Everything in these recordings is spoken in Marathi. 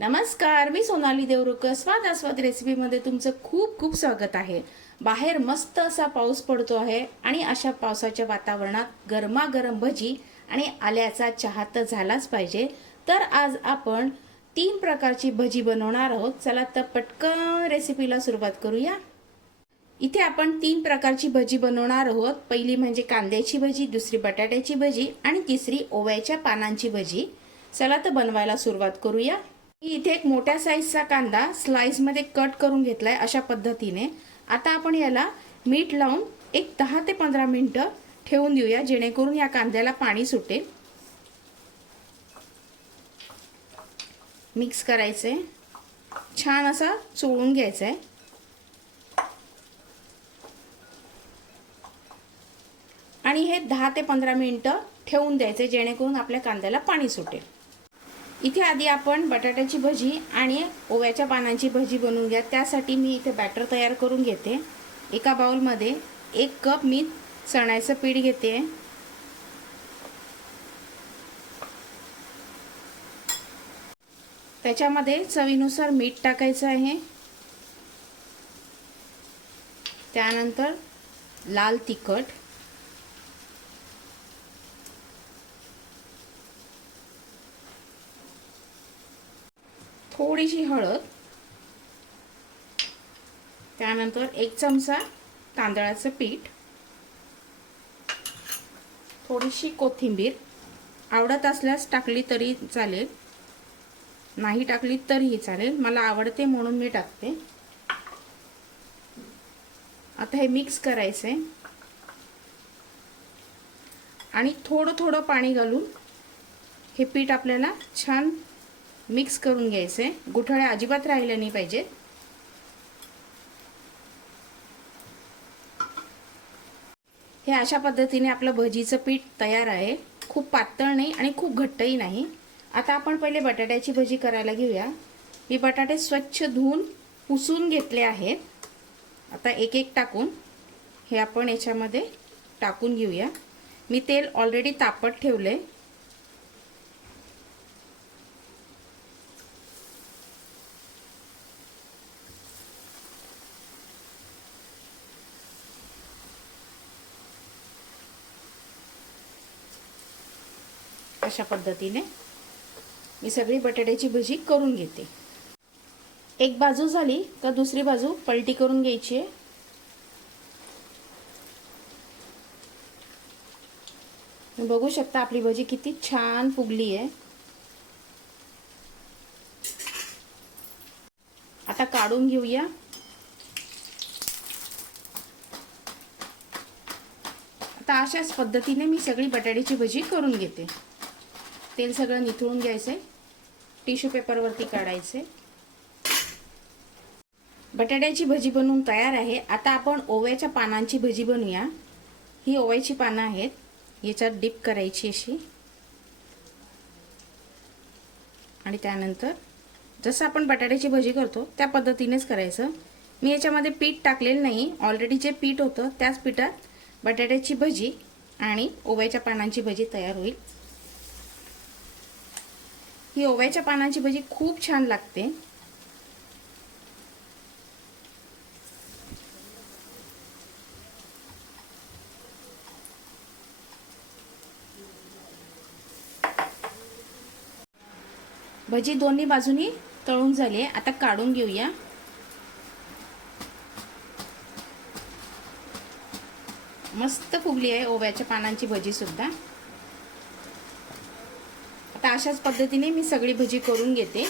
नमस्कार मी सोनाली देवरुकर स्वाद आस्वाद रेसिपीमध्ये तुमचं खूप खूप स्वागत आहे. बाहेर मस्त असा पाऊस पडतो आहे आणि अशा पावसाच्या वातावरणात गरमागरम भजी आणि आल्याचा चहा तर झालाच पाहिजे. तर आज आपण तीन प्रकारची भजी बनवणार आहोत. चला तर पटकन रेसिपीला सुरुवात करूया. इथे आपण तीन प्रकारची भजी बनवणार आहोत. पहिली म्हणजे कांद्याची भजी दुसरी बटाट्याची भजी आणि तिसरी ओव्याच्या पानांची भजी. चला तर बनवायला सुरुवात करूया. इथे एक मोठ्या साईजचा कांदा स्लाईसमध्ये कट करून घेतलाय अशा पद्धतीने. आता आपण याला मीठ लावून एक दहा ते पंधरा मिनटं ठेवून देऊया जेणेकरून या कांद्याला पाणी सुटेल मिक्स करायचंय. छान असा चोळून घ्यायचा आहे आणि हे दहा ते पंधरा मिनटं ठेवून द्यायचे जेणेकरून आपल्या कांद्याला पाणी सुटेल. इथे आधी आपण बटाट्याची भजी आणि ओव्याच्या पानांची भजी बनवून घ्या. त्यासाठी मी इथे बॅटर तयार करून घेते. एका बाउलमध्ये एक कप मी चण्याचं पीठ घेते. त्याच्यामध्ये चवीनुसार मीठ टाकायचं आहे. त्यानंतर लाल तिखट. थोडीशी हळद त्यानंतर एक चमचा तांदळाचं पीठ थोडीशी कोथिंबीर. आवडत असल्यास टाकली तरी चालेल. नाही टाकली तरीही चालेल. मला आवडते म्हणून मी टाकते. आता हे मिक्स करायचं आहे आणि थोडं थोडं पाणी घालून हे पीठ आपल्याला छान मिक्स करून घ्यायचे. गुठळ्या अजिबात राहिल्या नाही पाहिजेत. हे अशा पद्धतीने आपलं भजीचं पीठ तयार आहे. खूप पातळ नाही आणि खूप घट्टही नाही. आता आपण पहिले बटाट्याची भजी करायला घेऊया. मी बटाटे स्वच्छ धुवून पुसून घेतले आहेत. आता एक एक टाकून हे आपण याच्यामध्ये टाकून घेऊया. मी तेल ऑलरेडी तापत आहे अशा पद्धतीने मी सगळी बटाट्याची भजी करून घेते. एक बाजू झाली तर दुसरी बाजू पलटी करून घ्यायची आहे. बघू शकता आपली भजी किती छान फुगली आहे. आता काढून घेऊया. आता अशाच पद्धतीने मी सगळी बटाट्याची भजी करून घेते. तेल सगळं निथळून घ्यायचंय. टिश्यू पेपरवरती काढायचे बटाट्याची भजी बनवून तयार आहे. आता आपण ओव्याच्या पानांची भजी बनवूया ही ओव्याची पानं आहेत. याच्यात डिप करायची अशी. आणि त्यानंतर जसं आपण बटाट्याची भजी करतो त्या पद्धतीनेच करायचं. मी याच्यामध्ये पीठ टाकलेलं नाही. ऑलरेडी जे पीठ होतं त्याच पिठात बटाट्याची भजी आणि ओव्याच्या पानांची भजी तयार होईल. ही ओव्याच्या पानांची भजी खूप छान लागते. भजी दोन्ही बाजूनी तळून झाली आता काढून घेऊया. मस्त फुगली आहे ओव्याच्या पानांची भजी सुद्धा. आता अशाच पद्धतीने मी सगळी भजी करून घेते.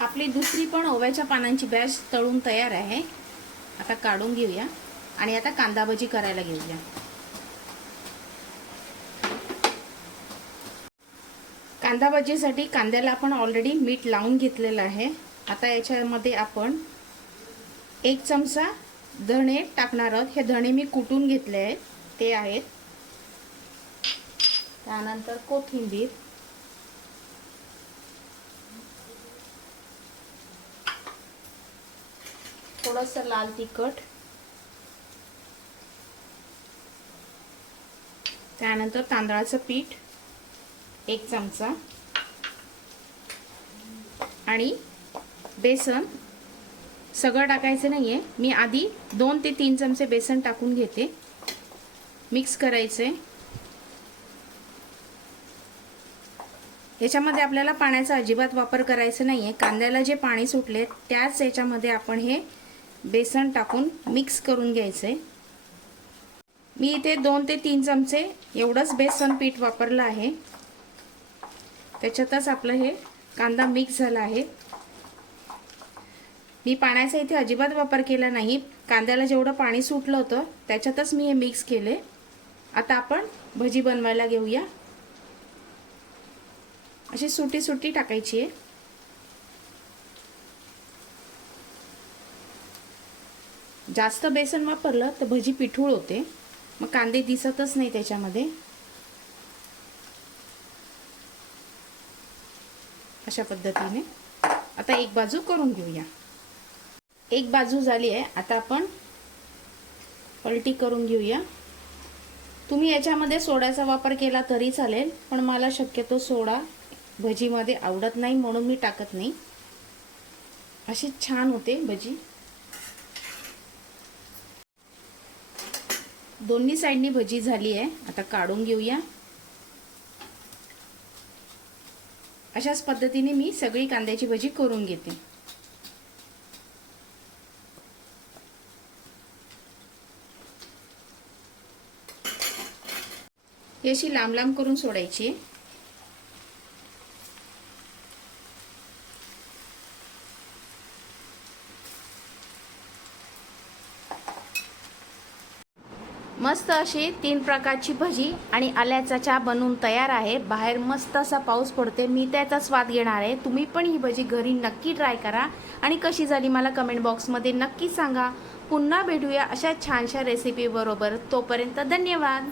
आपली दुसरी पण ओव्याच्या पानांची बॅच तळून तयार आहे. आता काढून घेऊया आणि आता कांदा भजी करायला घेऊया. कांदा भजीसाठी कांद्याला आपण ऑलरेडी मीठ लावून घेतलेलं आहे. आता याच्यामध्ये आपण एक चमचा धणे टाकणार आहोत. हे धणे मी कुटून घेतले आहेत. ते आहेत त्यानंतर कोथिंबीर. थोडंसं लाल तिखट. त्यानंतर तांदळाचं पीठ एक चमचा. आणि बेसन. सगळं टाकायचं नाही आहे मी आधी दोन ते तीन चमचे बेसन टाकून घेते. मिक्स करायचे याच्यामध्ये आपल्याला पाण्याचा अजिबात वापर करायचा नाही आहे कांद्याला जे पाणी सुटले त्याच याच्यामध्ये आपण हे बेसन टाकून मिक्स करून घ्यायचं आहे मी इथे दोन ते तीन चमचे एवढंच बेसन पीठ वापरलं आहे. त्याच्यातच आपलं हे कांदा मिक्स झाला आहे. मी पाण्याचा इथे अजिबात वापर केला नाही. कांद्याला जेवढं पाणी सुटलं होतं त्याच्यातच मी हे मिक्स केले. आता आपण भजी बनवायला घेऊया. अशी सुटी सुटी टाकायची आहे. जास्त बेसन वापरलं तर भजी पिठूळ होते. मग कांदे दिसतच नाही त्याच्यामध्ये. अशा पद्धतीने. आता एक बाजू करून घेऊया. एक बाजू झाली आहे. आता आपण पलटी करून घेऊया. तुम्ही याच्यामध्ये सोड्याचा वापर केला तरी चालेल पण मला शक्यतो सोडा. भजीमध्ये आवडत नाही म्हणून मी टाकत नाही. अशी छान होते भजी. दोन्ही साईडनी भजी झाली आहे. आता काढून घेऊया. अशाच पद्धतीने मी सगळी कांद्याची भजी करून घेते. ही अशी लांब लांब करून सोडायची मस्त अशी तीन प्रकारची भजी आणि आल्याचा चहा बनवून तयार आहे. बाहेर मस्त असा पाऊस पडते मी त्याचा स्वाद घेणार आहे. तुम्ही पण ही भजी घरी नक्की ट्राय करा आणि कशी झाली मला कमेंट बॉक्समध्ये नक्की सांगा. पुन्हा भेटूया अशा छानशा रेसिपी बरोबर. तोपर्यंत धन्यवाद.